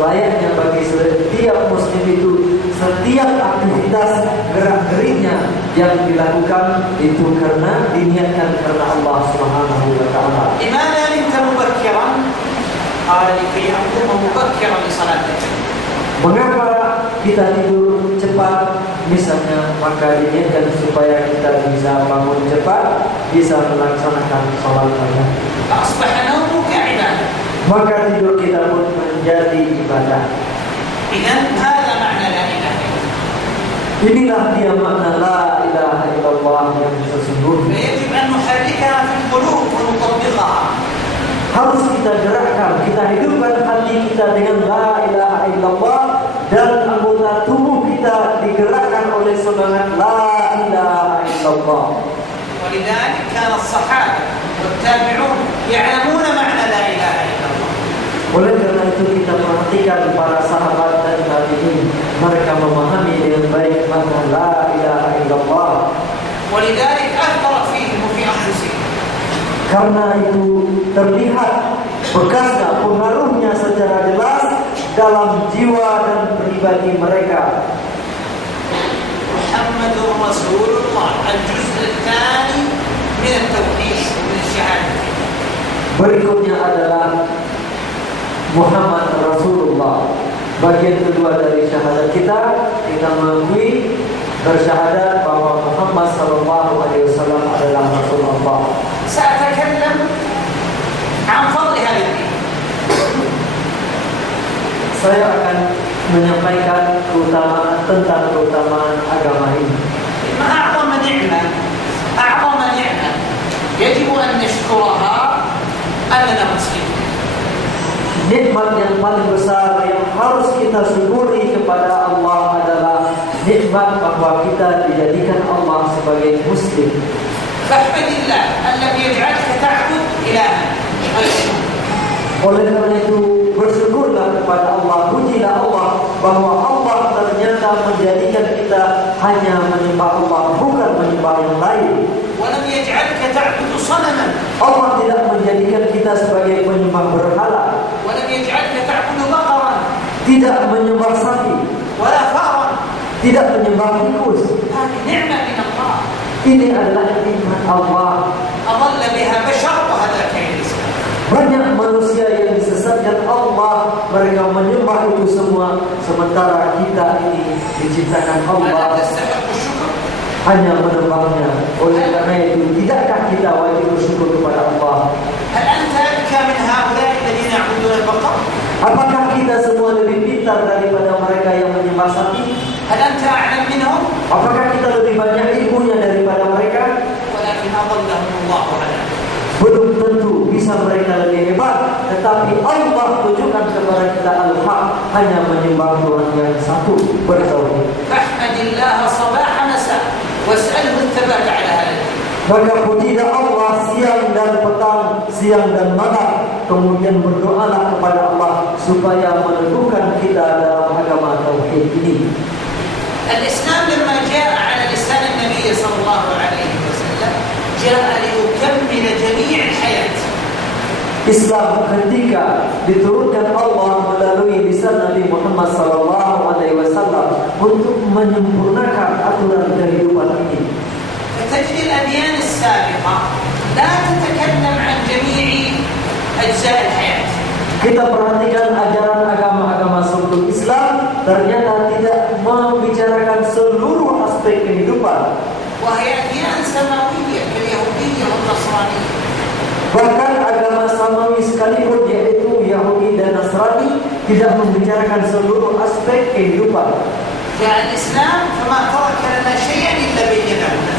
selayaknya bagi setiap muslim itu setiap aktivitas gerak-geriknya yang dilakukan itu karena diniatkan karena Allah Subhanahu wa taala. لماذا نمت مبكرا؟ قال لكي أقوم مبكرا لصلاة. Mengapa kita tidur cepat? Misalnya, maka diniatkan supaya kita bisa bangun cepat, bisa melaksanakan sholat maghrib. فأصبح نومك عبادة. Maka tidur kita pun menjadi ibadah. إذن هذا معنى لا إله إلا الله. Inilah dia makna la ilaha illallah yang sesungguhnya. فيجب أن نحركها في القلوب ونطبقها. Harus kita gerakkan, kita hidupkan hati kita dengan la ilaha illallah dan anggota tubuh kita digerakkan oleh semangat la ilaha illallah. ولذلك كان الصحابة والتابعون يعلمون معنى لا إله إلا الله. Oleh karena itu kita perhatikan para sahabat dan tabi'in, mereka memahami dengan baik makna la ilaha illallah. ولذلك أثرت فيهم وفي أنفسهم. Karena itu terlihat bekasnya, pengaruhnya secara jelas dalam jiwa dan pribadi mereka. محمد رسول الله الجزء الثاني من التوحيد من الشهادة. Berikutnya adalah Muhammad Rasulullah. Bagian kedua dari syahadat kita mengakui bersyahadat bahwa Muhammad sallallahu alaihi wasallam adalah Rasulullah. سأتكلم عن فضل هذا الدين. Saya akan menyampaikan tentang keutamaan agama ini. أعظم نعمة يجب أن نشكرها أننا مسلمون. Nikmat yang paling besar yang harus kita syukuri kepada Allah adalah nikmat bahwa kita dijadikan Allah sebagai muslim. فاحمد الله الذي يجعلك تعبد إلها غيره. Oleh karena itu bersyukurlah kepada Allah, pujilah Allah bahwa Allah ternyata menjadikan kita hanya menyembah Allah, bukan menyembah yang lain. ولم يجعلك تعبد صنما. Allah tidak menjadikan kita sebagai penyembah berhala, ولم يجعلك تعبد بقرا. tidak menyembah sapi, ولا فأرا. tidak menyembah tikus. هذه نعمة من الله. Ini adalah nikmat Allah. أضل بها بشر وهداك إلى الإسلام. Banyak manusia yang disesatkan Allah, mereka menyembah itu semua, sementara kita ini diciptakan ألا Allah تستحق الشكر؟ hanya menyembahnya. Oleh karena itu, tidakkah kita wajib bersyukur kepada Allah? هل أنت أذكى من هؤلاء الذين يعبدون البقر؟ Apakah kita semua lebih pintar daripada mereka yang menyembah sapi? هل أنت أعلم منهم؟ Apakah kita lebih banyak ilmunya daripada mereka? ولكن أضلهم الله على. Belum tentu bisa mereka lebih hebat, tetapi Allah tunjukkan kepada kita al-haq, hanya menyembah Tuhan yang satu, bertauhid. فاحمد الله صباح مساء واسأله الثبات على هذا الدين. Maka pujilah Allah siang dan petang, siang dan malam, kemudian berdoalah kepada Allah supaya meneguhkan kita dalam agama tauhid ini. الإسلام لما جاء على لسان النبي صلى الله عليه وسلم جاء ليكمل جميع الحياة. Islam ketika diturunkan Allah melalui lisan Nabi Muhammad SAW untuk menyempurnakan aturan kehidupan ini. فتجد الأديان السابقة لا تتكلم عن جميع أجزاء الحياة. Kita perhatikan ajaran agama-agama sebelum Islam ternyata tidak membicarakan seluruh aspek kehidupan. وهي أديان سماوية كاليهودية والنصرانية. Bahkan agama samawi sekalipun, yaitu Yahudi dan Nasrani, tidak membicarakan seluruh aspek kehidupan. جاء الإسلام فما ترك لنا شيئا إلا بينه لنا.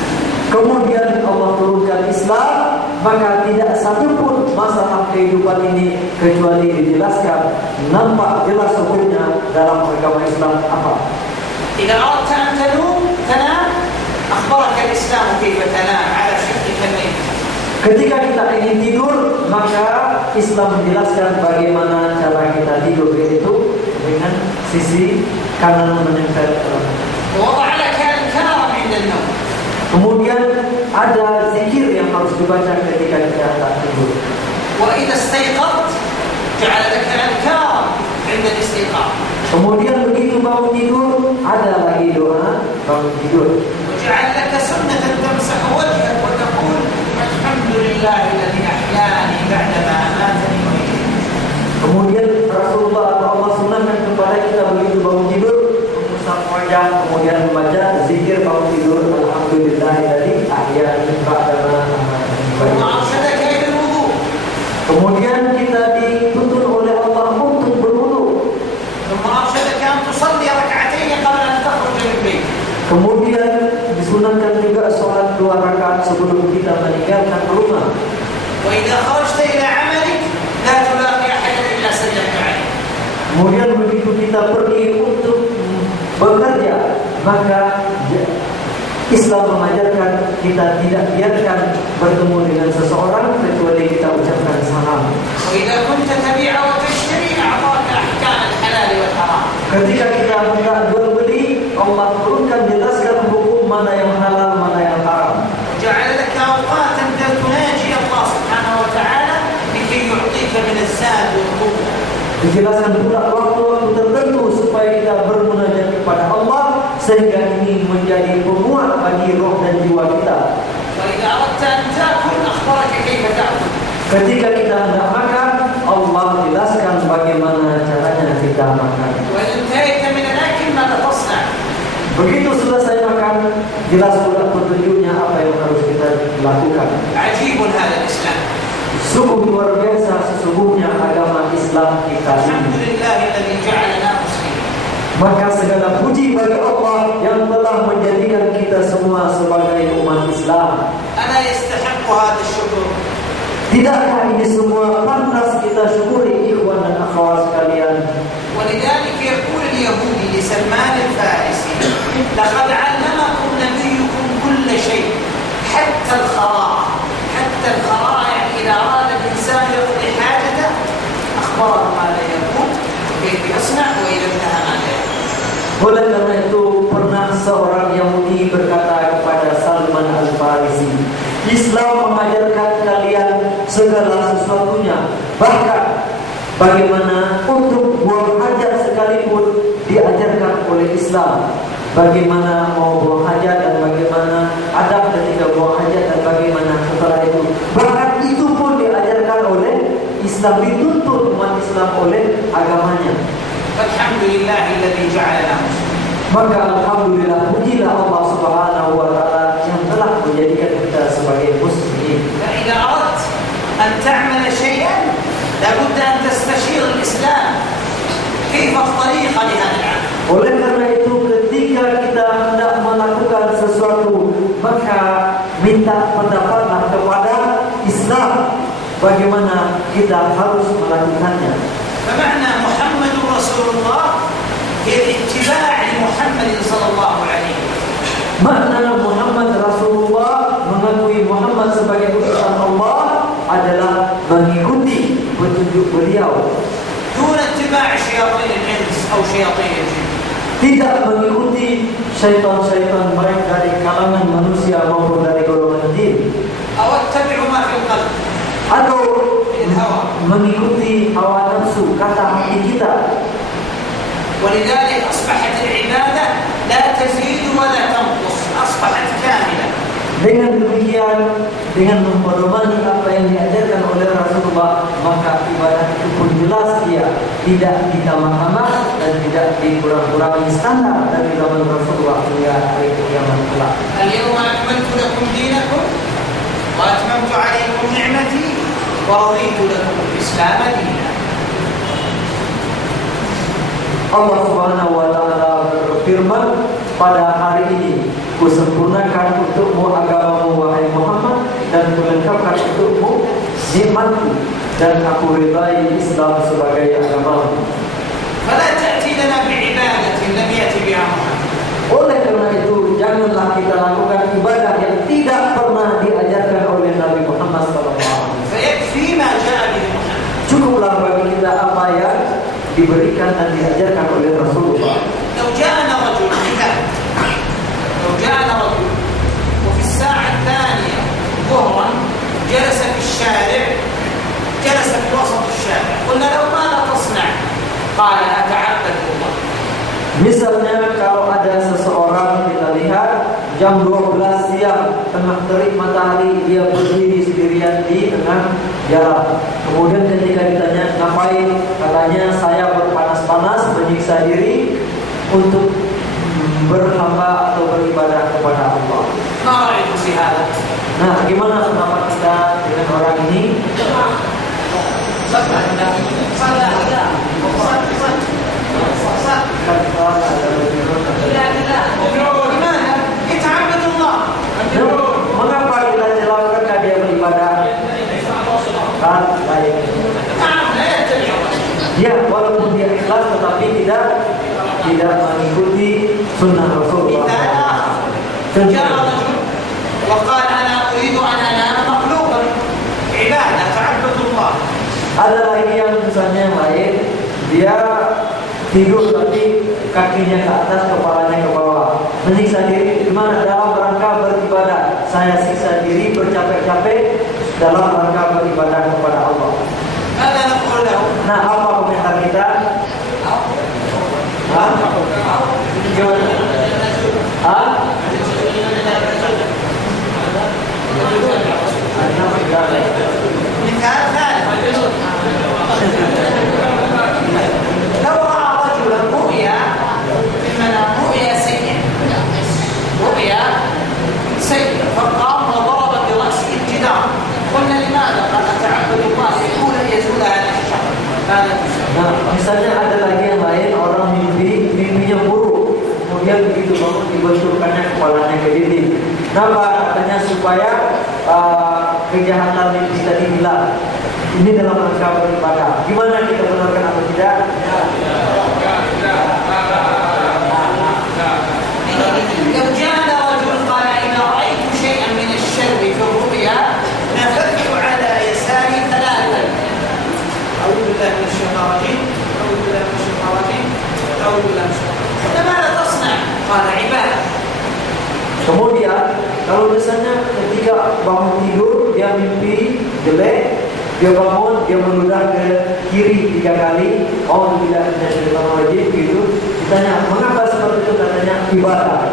Kemudian Allah turunkan Islam, maka tidak satupun masalah kehidupan ini kecuali dijelaskan, nampak jelas hukumnya dalam agama Islam apa. إذا أردت أن تنام أخبرك الإسلام كيف تنام على شقك الليل. Ketika kita ingin tidur, maka Islam menjelaskan bagaimana cara kita tidur, yaitu dengan sisi kanan menempel. ووضع لك الكلام عند النوم. Kemudian ada zikir yang harus dibaca ketika kita tidur. وإذا استيقظت جعل لك الكلام عند الاستيقاظ. Kemudian begitu bangun tidur, ada lagi doa bangun tidur. وجعل لك سنة تمسح وجهك وتقول الحمد لله الذي أحياني بعدما أماتني وإليه. Kemudian Rasulullah atau Allah sunahkan kepada kita begitu bangun tidur mengusap wajah, kemudian membaca zikir bangun tidur, alhamdulillahilladzi ahyani ba'dama amatani. ثم أرشدك إلى الوضوء. Kemudian kita dituntun oleh Allah untuk berwudu. ثم أرشدك أن تصلي ركعتين قبل أن تخرج من البيت. Kemudian disunahkan juga sholat 2 rakaat sebelum kita meninggalkan rumah. وإذا خرجت إلى عملك لا تلاقي أحدا إلا سلمت عليه. Kemudian begitu kita pergi untuk bekerja, maka Islam mengajarkan kita tidak biarkan bertemu dengan seseorang kecuali kita ucapkan salam. وإذا كنت تبيع وتشتري أعطاك أحكام الحلال والحرام. Ketika kita hendak jual beli, Allah turunkan jelaskan hukum mana yang halal, mana yang haram. وجعل لك أوقاتا تناجي الله سبحانه وتعالى لكي يعطيك من الزاد والقوة. Dijelaskan pula waktu-waktu tertentu supaya kita bermunajat kepada Allah sehingga ini menjadi penguat bagi roh dan jiwa kita. وإذا أردت أن تأكل أخبرك كيف تأكل. Ketika kita hendak makan, Allah jelaskan bagaimana caranya kita makan. وإذا انتهيت من الأكل ماذا تصنع. Begitu selesai makan, jelas pula petunjuknya apa yang harus kita lakukan. عجيب هذا الإسلام. Sungguh luar biasa sesungguhnya agama Islam kita الحمد ini. لله الذي جعلنا مسلمين. Maka segala puji bagi Allah yang telah menjadikan kita semua sebagai umat Islam. ألا يستحق هذا الشكر. Tidakkah ini semua pantas kita syukuri ikhwan dan akhwat sekalian? ولذلك يقول اليهودي لسلمان الفارسي لقد علمكم نبيكم كل شيء حتى الخراء. حتى الخراء يعني إذا أراد الإنسان يقضي حاجته أخبره ماذا يقول وكيف يصنع وإذا انتهى ماذا يقول. Oleh karena itu pernah seorang Yahudi berkata kepada Salman Al-Farisi, Islam mengajarkan kalian segala sesuatunya, bahkan bagaimana untuk buang hajat sekalipun diajarkan oleh Islam. Bagaimana mau buang hajat dan bagaimana adab ketika buang hajat dan bagaimana setelah itu. Bahkan itu pun diajarkan oleh Islam, dituntut umat Islam oleh agamanya. فالحمد لله الذي جعلنا مسلمين. Maka alhamdulillah, pujilah Allah Subhanahu wa taala yang telah menjadikan kita sebagai muslimin. فإذا أردت أن تعمل شيئا لابد أن تستشير الإسلام كيف الطريقة لهذا العمل. Oleh karena itu ketika kita hendak melakukan sesuatu, maka minta pendapatlah kepada Islam bagaimana kita harus melakukannya. فمعنى محمد رسول الله هي الاتباع لمحمد صلى الله عليه وسلم. Makna Muhammad Rasulullah, mengakui Muhammad sebagai utusan Allah adalah mengikuti petunjuk beliau, دون اتباع شياطين الإنس أو شياطين الجن. tidak mengikuti syaitan-syaitan baik dari kalangan manusia maupun dari golongan jin, أو اتبع ما في القلب atau من الهوى. mengikuti hawa nafsu, kata hati kita. ولذلك أصبحت العبادة لا تزيد ولا تنقص، أصبحت كاملة. Dengan demikian, dengan memedomani apa yang diajarkan oleh Rasulullah, maka ibadah itu pun jelas dia tidak ditambah-tambah dan tidak dikurang-kurangi standar dari zaman Rasulullah hingga hari kiamat kelak. اليوم أكملت لكم دينكم وأتممت عليكم نعمتي ورضيت لكم الإسلام دينا. Allah Subhanahu wa taala berfirman, pada hari ini kusempurnakan untukmu agamamu wahai Muhammad dan kulengkapkan untukmu nikmatku dan aku ridai Islam sebagai agamamu. فلا تأتي لنا بعبادة لم يأتي بها محمد. Oleh karena itu janganlah kita lakukan ibadah yang tidak pernah diajarkan oleh Nabi Muhammad SAW. فيكفي ما جاء به محمد. Cukuplah bagi kita apa yang diberikan dan diajarkan oleh Rasulullah. لو جاءنا رجل وفي الساعة الثانية ظهرا جلس في الشارع، جلس في وسط الشارع، قلنا له ماذا تصنع؟ قال أتعبد الله. Misalnya kalau ada seseorang kita lihat jam 12 siang tengah terik matahari dia berdiri sendirian di tengah jalan. Kemudian ketika ditanya ngapain, katanya saya berpanas-panas menyiksa diri untuk berhamba atau beribadah kepada Allah. Nah, gimana pendapat kita dengan orang ini? Mengapa kita celakakan dia beribadah? Kan baik. Ya, walaupun dia ikhlas tetapi tidak mengikuti sunnah Rasulullah. وقال أنا أريد أن أنام مقلوبا عبادة تعبد الله. Ada lagi yang misalnya yang lain, dia tidur tapi kakinya ke atas, kepalanya ke bawah, menyiksa diri. Gimana dalam rangka beribadah? Saya siksa diri bercapek-capek dalam rangka beribadah kepada Allah. Nah, apa komentar kita? Gimana? مثال ثالث لو رأى رجلا رؤيا في المنام رؤيا سيئة فقام وضرب برأسه الجدار قلنا لماذا؟ قال أتعبد الله يزول هذا الشر. Nah, misalnya ada lagi yang lain, orang mimpinya buruk, kemudian begitu bangun dibenturkannya kepalanya ke dinding. Kenapa? Katanya supaya kejahatan mimpi tadi hilang. Ini dalam rangka beribadah. Gimana kita benarkan atau tidak? لو جاء رجل قال إن رأيت شيئا من الشر في الرؤيا نفذت على يساري ثلاثا. أعوذ بالله من الشيطان الرجيم. أعوذ بالله من الشيطان الرجيم. أعوذ بالله من الشيطان الرجيم. قلنا ماذا تصنع؟ قال عبادة. Kemudian kalau misalnya ketika bangun tidur dia mimpi jelek, dia bangun dia meludah ke kiri 3 kali, auzubillahi minasyaitonir rajim gitu. Ditanya mengapa seperti itu, katanya ibadah.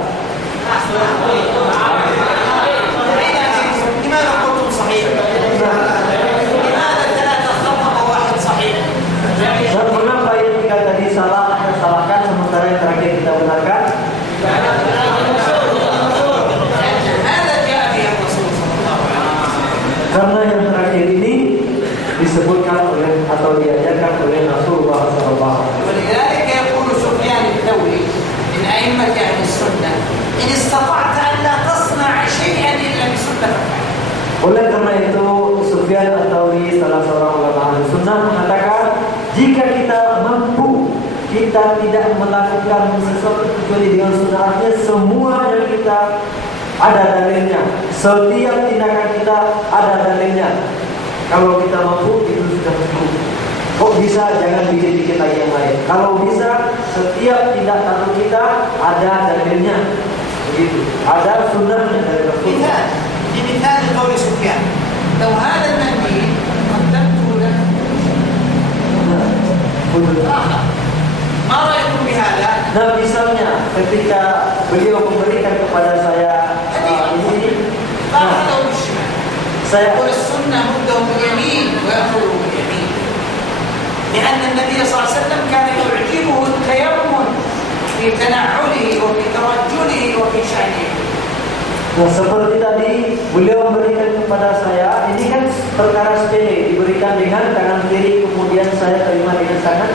لماذا قلتم صحيح؟ لماذا 3 خطأ و1 صحيح؟ Dan mengapa yang 3 tadi salah dan salahkan sementara yang terakhir kita benarkan? Karena yang terakhir ini disebutkan oleh atau diajarkan oleh Rasulullah SAW. ولذلك يقول سفيان الثوري من أئمة أهل السنة إن استطعت أن لا تصنع شيئا إلا بسنة. Oleh karena itu Sufyan Ats-Tsauri, salah seorang ulama Ahlu Sunnah, mengatakan jika kita mampu, kita tidak melakukan sesuatu kecuali dengan sunnahnya. Semua yang kita ada dalilnya, setiap tindakan kita ada dalilnya. Kalau kita mampu itu sudah cukup. Kok bisa? Jangan bikin-bikin lagi yang lain. Kalau bisa, setiap tindakan kita ada dalilnya. Begitu. Ada sunnahnya dari Rasulullah. لمثال قول سفيان لو هذا المنديل قدمته له ما رأيكم بهذا؟ Nah, misalnya ketika beliau memberikan kepada saya ini, فأخذه بالشمال. saya والسنة مده باليمين ويأخذه باليمين لأن النبي صلى الله عليه وسلم كان يعجبه التيمم في تنعله وفي ترجله وفي شأنه. Nah, seperti tadi beliau memberikan kepada saya, ini kan perkara sepele, diberikan dengan tangan kiri, kemudian saya terima dengan tangan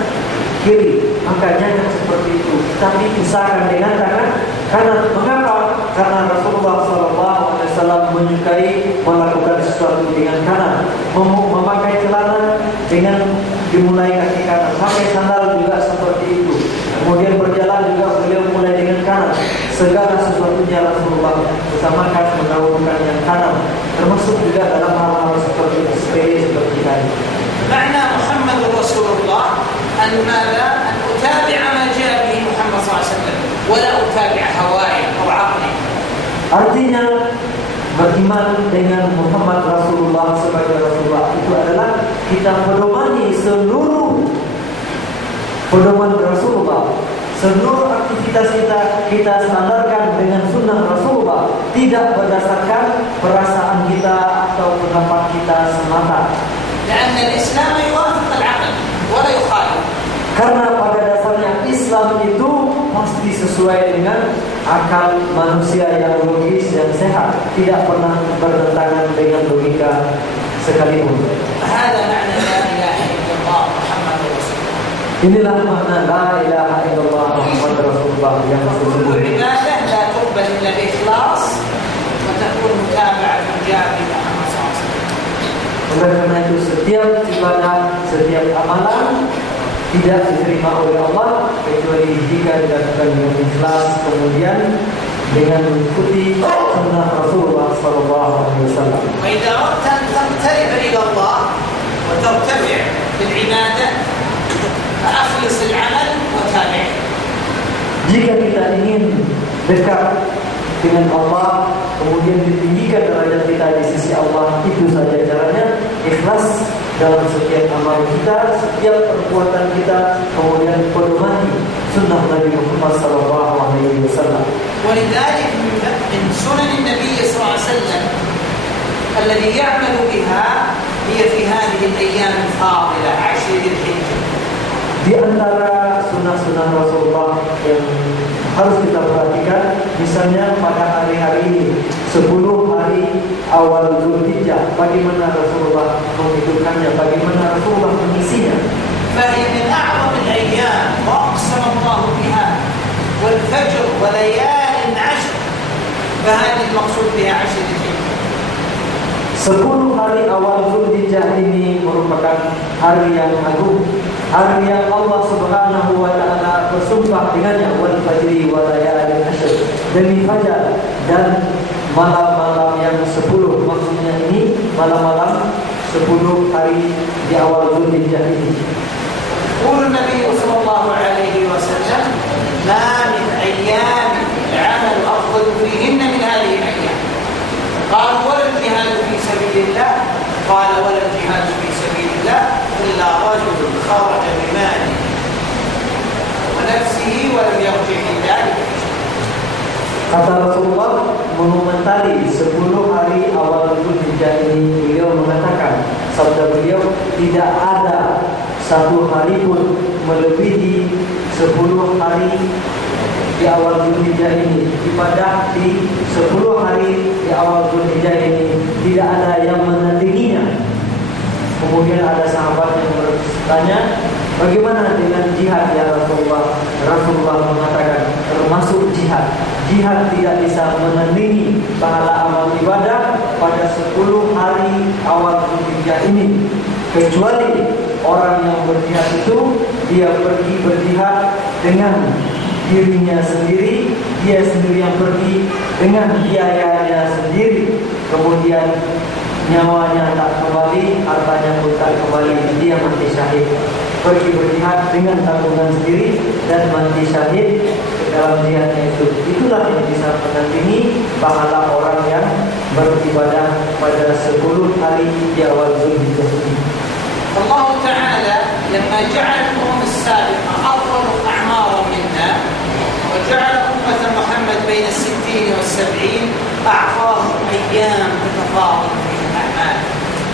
kiri. Makanya kan seperti itu. Tapi usahakan dengan tangan kanan. Mengapa? Karena Rasulullah SAW menyukai melakukan sesuatu dengan kanan. Memakai celana dengan dimulai kaki kanan. Pakai sandal juga seperti itu. Kemudian berjalan juga beliau mulai dengan kanan. Segala sesuatunya Rasulullah utamakan mendahulukan yang kanan. Termasuk juga dalam hal-hal seperti sepele seperti tadi. معنى محمد رسول الله أن ماذا؟ أن أتابع ما جاء به محمد صلى الله عليه وسلم ولا أتابع هواي أو عقلي. Artinya beriman dengan Muhammad Rasulullah sebagai Rasulullah itu adalah kita pedomani seluruh pedoman Rasulullah seluruh aktivitas kita standarkan dengan sunnah Rasulullah, tidak berdasarkan perasaan kita atau pendapat kita semata. لأن الإسلام يوافق العقل ولا يخالف. Karena pada dasarnya Islam itu pasti sesuai dengan akal manusia yang logis dan sehat, tidak pernah bertentangan dengan logika sekalipun. هذا معنى لا إله إلا الله محمد رسول الله. Inilah makna la ilaha illallah Muhammad Rasulullah yang كل sesungguhnya. عبادة لا تقبل إلا بإخلاص وتكون متابعة للجامع محمد صلى الله عليه وسلم. Oleh karena itu setiap ibadah, setiap amalan tidak diterima oleh Allah kecuali jika dilakukan dengan ikhlas, kemudian dengan mengikuti sunnah Rasulullah sallallahu alaihi wasallam. وإذا أردت أن تقترب إلى الله وترتفع في العبادة فأخلص العمل وتابعه. Jika kita ingin dekat dengan Allah, kemudian ditinggikan derajat kita di sisi Allah, itu saja caranya, ikhlas dalam setiap amal kita, setiap perbuatan kita, kemudian pedomani sunnah Nabi Muhammad sallallahu alaihi wasallam. ولذلك من سنن النبي صلى الله عليه وسلم الذي يعمل بها هي في هذه الأيام الفاضلة 10 ذي الحجة. Di antara sunnah-sunnah Rasulullah yang harus kita perhatikan, misalnya pada hari-hari 10 hari awal Zulhijjah, bagaimana Rasulullah menghidupkannya, bagaimana Rasulullah mengisinya. فهي من أعظم الأيام وأقسم الله بها والفجر وليال 10 فهذه المقصود بها 10 ذي الحجة. 10 hari awal Zulhijjah ini merupakan hari yang agung, hari yang Allah Subhanahu wa taala bersumpah dengannya, wal fajri wa layalin ashr, demi fajar dan malam-malam yang 10. Maksudnya ini malam-malam 10 hari di awal Zulhijjah ini. يقول النبي صلى الله عليه وسلم ما من أيام العمل أفضل فيهن من هذه الأيام. قال ولا الجهاد في سبيل الله قال ولا الجهاد في سبيل الله إلا رجل خرج بماله ونفسه ولم يرجع من ذلك. Kata Rasulullah mengomentari 10 hari awal Zulhijjah ini, beliau mengatakan, sabda beliau, tidak ada satu hari pun melebihi 10 hari di awal Zulhijjah ini. Ibadah di 10 hari di awal Zulhijjah ini tidak ada yang menandinginya. Kemudian ada sahabat yang bertanya, bagaimana dengan jihad ya Rasulullah? Rasulullah mengatakan, termasuk jihad. Jihad tidak bisa menandingi pahala amal ibadah pada 10 hari awal Zulhijjah ini, kecuali orang yang berjihad itu dia pergi berjihad dengan dirinya sendiri, dia sendiri yang pergi dengan biayanya sendiri, kemudian nyawanya tak kembali, hartanya pun tak kembali, dia mati syahid. Pergi berjihad dengan tanggungan sendiri dan mati syahid dalam jihadnya itu. Itulah yang bisa menandingi pahala orang yang beribadah pada 10 hari di awal Zulhijjah ini. الله تعالى لما جعل الأمم السابقة أطول أعمارا منا وجعل أمة محمد بين 60 و70 أعطاهم أيام تتفاضل فيها الأعمال،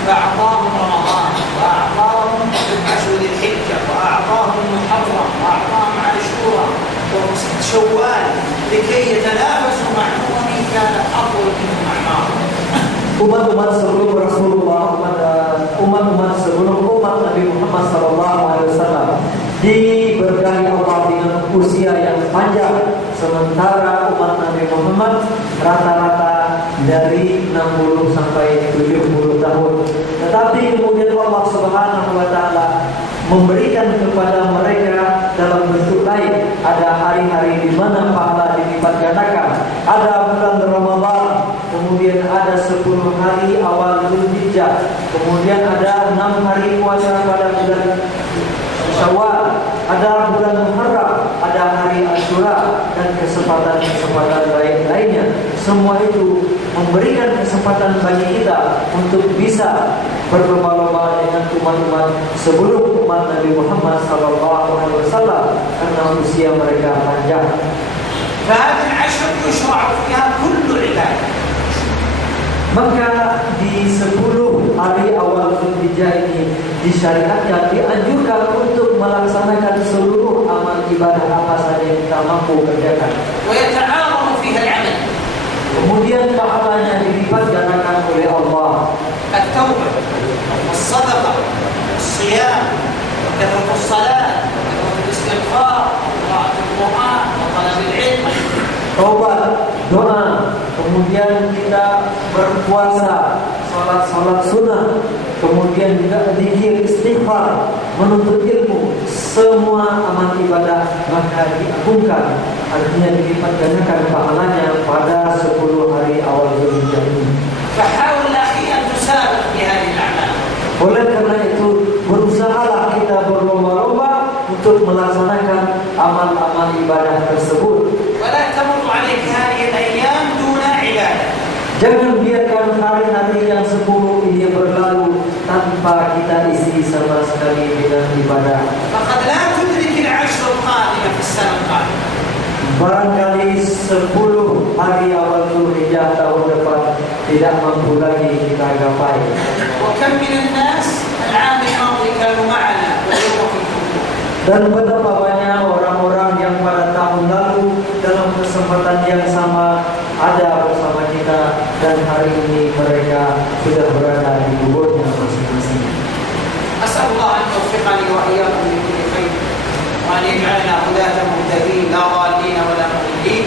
فأعطاهم رمضان وأعطاهم 10 ذي الحجة وأعطاهم المحرم وأعطاهم عاشوراء وشوال لكي يتنافسوا مع أمم كانت أطول منهم أعمارا. Umat-umat sebelum Rasulullah, umat-umat sebelum umat Nabi Muhammad SAW diberkahi Allah dengan usia yang panjang, sementara umat Nabi Muhammad rata-rata dari 60 sampai 70 tahun. Tetapi kemudian Allah Subhanahu wa taala memberikan kepada mereka dalam bentuk lain. Ada hari-hari di mana pahala dilipat gandakan. Ada bulan Ramadan, kemudian ada 10 hari awal Zulhijjah, kemudian ada 6 hari puasa pada bulan Syawal, ada bulan Muharram, ada hari Asyura dan kesempatan-kesempatan lainnya. Semua itu memberikan kesempatan bagi kita untuk bisa berlomba-lomba dengan umat-umat sebelum umat Nabi Muhammad SAW karena usia mereka panjang. فهذه العشر يشرع فيها كل عبادة. Maka di 10 hari awal Zulhijjah ini disyariatkan, dianjurkan untuk melaksanakan seluruh amal ibadah apa saja yang kita mampu kerjakan. ويتعاظم فيها العمل. Kemudian pahalanya dilipat gandakan oleh Allah. التوبة والصدقة والصيام وكثرة الصلاة وكثرة الاستغفار وقراءة القرآن وطلب العلم. Taubat, doa, kemudian kita berpuasa, salat sunnah, kemudian juga zikir, istighfar, menuntut ilmu, semua amal ibadah maka diagungkan, artinya dilipat gandakan pahalanya pada 10 hari awal Zulhijjah ini. فحاول أخي أن تسابق بهذه الأعمال. Oleh karena itu berusahalah kita berlomba-lomba untuk melaksanakan amal-amal ibadah tersebut. ولا تمر عليك هذه الأيام دون عبادة. Jangan biarkan hari-hari yang 10 ini berlalu tanpa kita isi sama sekali dengan ibadah. فقد لا تدرك العشر القادمة في السنة القادمة. Barangkali 10 hari awal Zulhijjah tahun depan tidak mampu lagi kita gapai. وكم من الناس العام الماضي كانوا معنا واليوم في الكفر. Dan betapa banyak orang-orang yang pada tahun lalu dalam kesempatan yang sama ada bersama kita dan hari ini mereka sudah berada di kuburnya masing-masing. أسأل الله أن يوفقني وإياكم لكل خير وأن يجعلنا هداة مهتدين لا ضالين ولا مضلين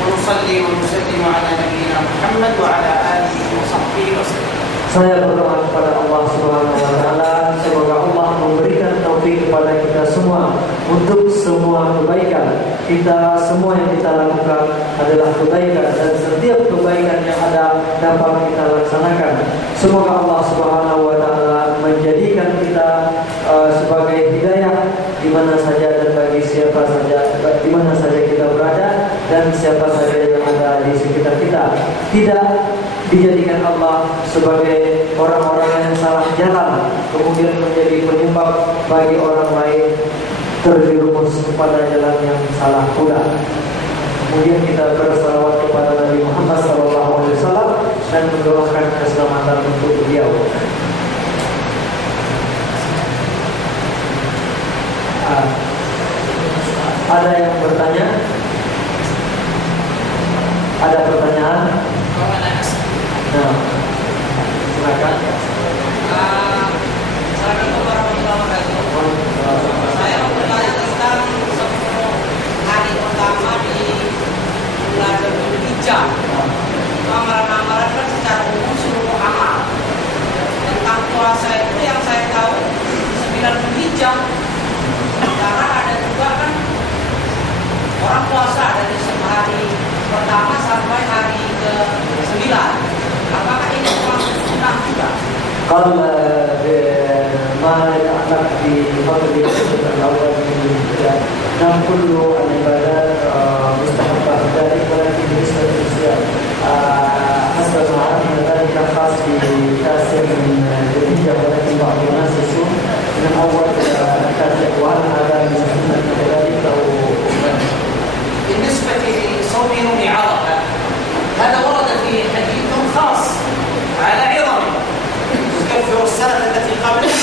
ونصلي ونسلم على نبينا محمد وعلى آله وصحبه وسلم. Saya berdoa kepada Allah Subhanahu wa taala semoga Allah memberikan taufik kepada kita semua untuk semua kebaikan. Kita semua yang kita lakukan adalah kebaikan dan setiap kebaikan yang ada dapat kita laksanakan. Semoga Allah Subhanahu wa taala menjadikan kita sebagai hidayah di mana saja dan bagi siapa saja, di mana saja kita berada dan siapa saja yang ada di sekitar kita. Tidak dijadikan Allah sebagai orang-orang yang salah jalan kemudian menjadi penyebab bagi orang lain terjerumus kepada jalan yang salah pula. Kemudian kita bersalawat kepada Nabi Muhammad SAW dan mendoakan keselamatan untuk beliau. Ada yang bertanya? Ada pertanyaan? Nah, silakan. Assalamualaikum warahmatullahi wabarakatuh. Saya mau bertanya tentang 10 hari pertama di bulan Zulhijjah. Amalan-amalan kan secara umum seluruh amal. Tentang puasa itu yang saya tahu 9 Zulhijjah. Karena ada juga kan orang puasa dari hari pertama sampai hari ke-9. Apakah ini termasuk sunnah juga? قال ما يتعلق بفضل الأول من الهجرة نعم كل العبادات مستحبة في ذلك ولكن بالنسبة للصيام حسب ما عرفنا ذلك خاص بتاسع من ذي الحجة ولكن بعض الناس يصوم من أول إلى التاسع وهل هذا من السنة كذلك أو بالنسبة لصوم يوم عرفة هذا ورد في حديث خاص على عظم يكفر السنة التي قبله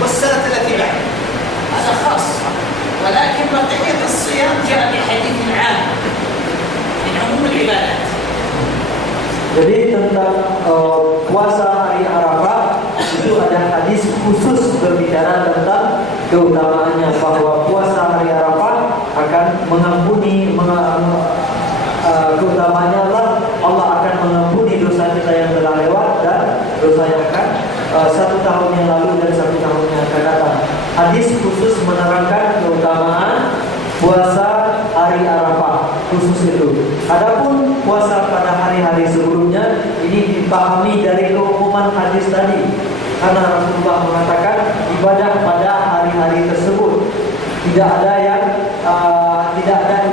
والسنة التي بعده هذا خاص ولكن بقية الصيام جاء بحديث عام من عموم العبادات. Jadi tentang puasa hari Arafah itu ada hadis khusus berbicara tentang keutamaannya bahwa puasa hari Arafah akan mengampuni keutamaannya Allah akan mengampuni dosa kita yang telah lewat dan dosa yang akan 1 tahun yang lalu dan 1 tahun yang akan datang. Hadis khusus menerangkan keutamaan puasa hari Arafah khusus itu. Adapun puasa pada hari-hari sebelumnya ini dipahami dari keumuman hadis tadi. Karena Rasulullah mengatakan ibadah pada hari-hari tersebut tidak ada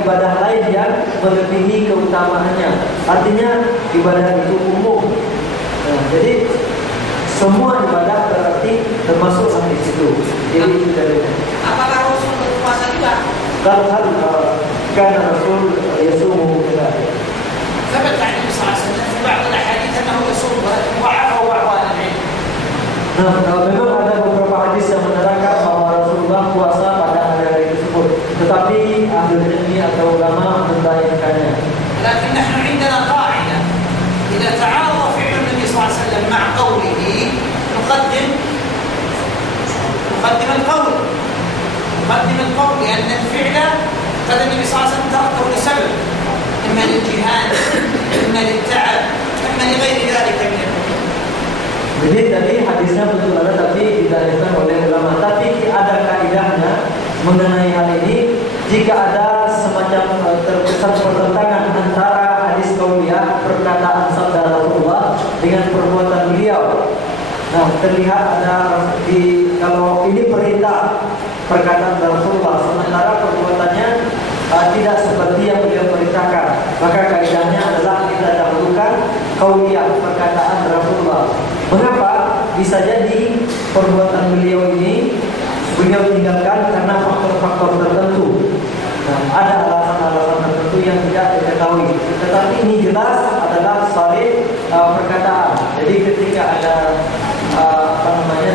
ibadah lain yang melebihi keutamaannya. Artinya ibadah itu umum. Nah, jadi semua ibadah berarti termasuk sampai situ. Jadi tidak. Apakah Rasul berpuasa juga? Kalau karena Rasul yasumu kita. ثبت عن النبي صلى الله عليه وسلم في بعض الاحاديث انه يصوم وضعفه بعض اهل العلم. Nah, memang ada beberapa hadis yang menerangkan bahwa Rasulullah puasa pada hari-hari tersebut, tetapi ahli ilmi atau ulama mendayangkannya. لكن نحن عندنا قاعده اذا تعارض فعل النبي صلى الله عليه وسلم مع قوله نقدم القول لان الفعل قد النبي صلى الله عليه وسلم تركه لسبب اما للجهاد اما للتعب اما لغير ذلك من الامور. Jadi tadi hadisnya betul ada tapi didalilkan oleh ulama. Tapi ada kaidahnya mengenai hal ini. Jika ada semacam terkesan pertentangan antara hadis qauliyah perkataan sabda Rasulullah dengan perbuatan beliau. Nah, terlihat ada kalau ini perintah perkataan Rasulullah sementara perbuatannya tidak seperti yang beliau perintahkan, maka kaidahnya adalah kita dahulukan qauliyah perkataan Rasulullah. Mengapa? Bisa jadi perbuatan beliau ini beliau tinggalkan karena faktor-faktor tertentu. Nah, ada alasan-alasan tertentu yang tidak diketahui. Tetapi ini jelas adalah sharih perkataan. Jadi ketika ada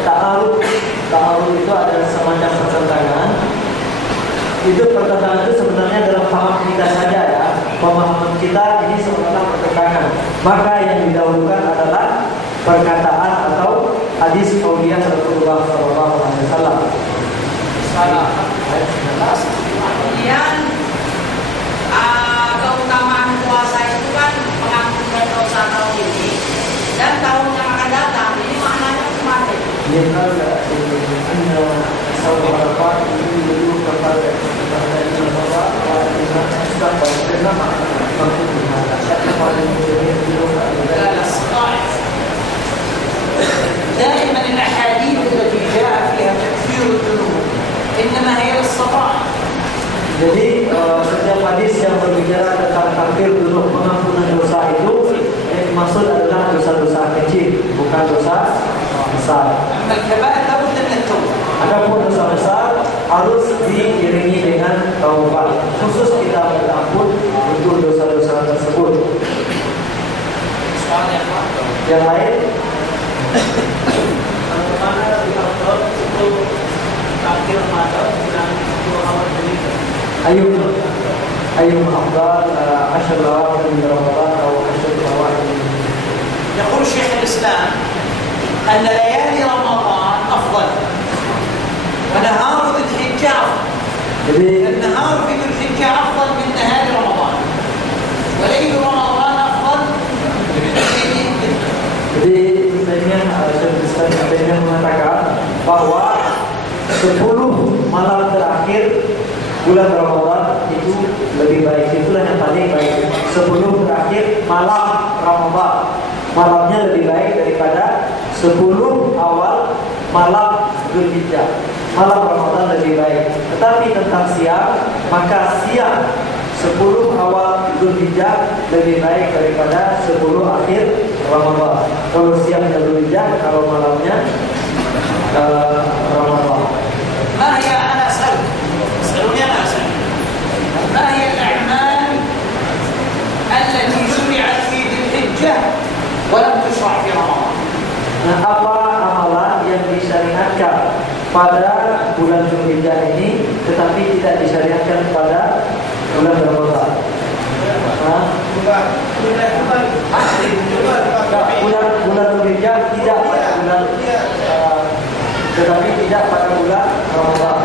ta'arud itu ada semacam pertentangan. Itu pertentangan itu sebenarnya dalam paham kita saja ya. Pemahaman kita ini sebenarnya pertentangan. Maka yang didahulukan adalah perkataan atau hadis qauliyah Rasulullah SAW. Kemudian keutamaan puasa itu kan pengampunan dosa tahun ini dan tahun yang akan datang. Ini maknanya semakin. Dia kalau anda saudara Arafat ini dulu kepada دائما الاحاديث التي جاء فيها تكفير الذنوب انما هي للصغائر. Jadi setiap hadis yang berbicara tentang takfir dulu pengampunan dosa itu maksud adalah dosa-dosa kecil, bukan dosa besar. Adapun dosa besar harus diiringi dengan taubat. Khusus kita berampun untuk dosa-dosa tersebut. Yang lain? Bagaimana diatur untuk takdir Ramadan dan 10 awal dari أيهم أفضل 10 أواخر من رمضان أو 10 أواخر من يقول شيخ الإسلام أن ليالي رمضان أفضل ونهار ذي الحجة أفضل. النهار في ذي الحجة أفضل من نهار رمضان وليل رمضان أفضل من ليل. Jadi Syekh Islam mengatakan bahwa 10 malam terakhir bulan Ramadan itu lebih baik, itulah yang paling baik. 10 terakhir malam Ramadan, malamnya lebih baik daripada 10 awal malam Dzulhijjah. Malam Ramadan lebih baik. Tetapi tentang siang, maka siang 10 awal Dzulhijjah lebih baik daripada 10 akhir Ramadan. Kalau siang Dzulhijjah, kalau malamnya Ramadan. ما هي أنا اسألوني أنا أسأل ما هي الأعمال التي شرعت في ذي الحجة ولم تشرع في رمضان؟ Nah, apa amalan yang disyariatkan pada bulan Dzulhijjah ini tetapi tidak disyariatkan pada bulan Ramadan? Bulan Dzulhijjah tidak pada bulan tetapi tidak pada bulan Ramadan.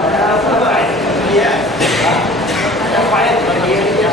ada faedah bagi yang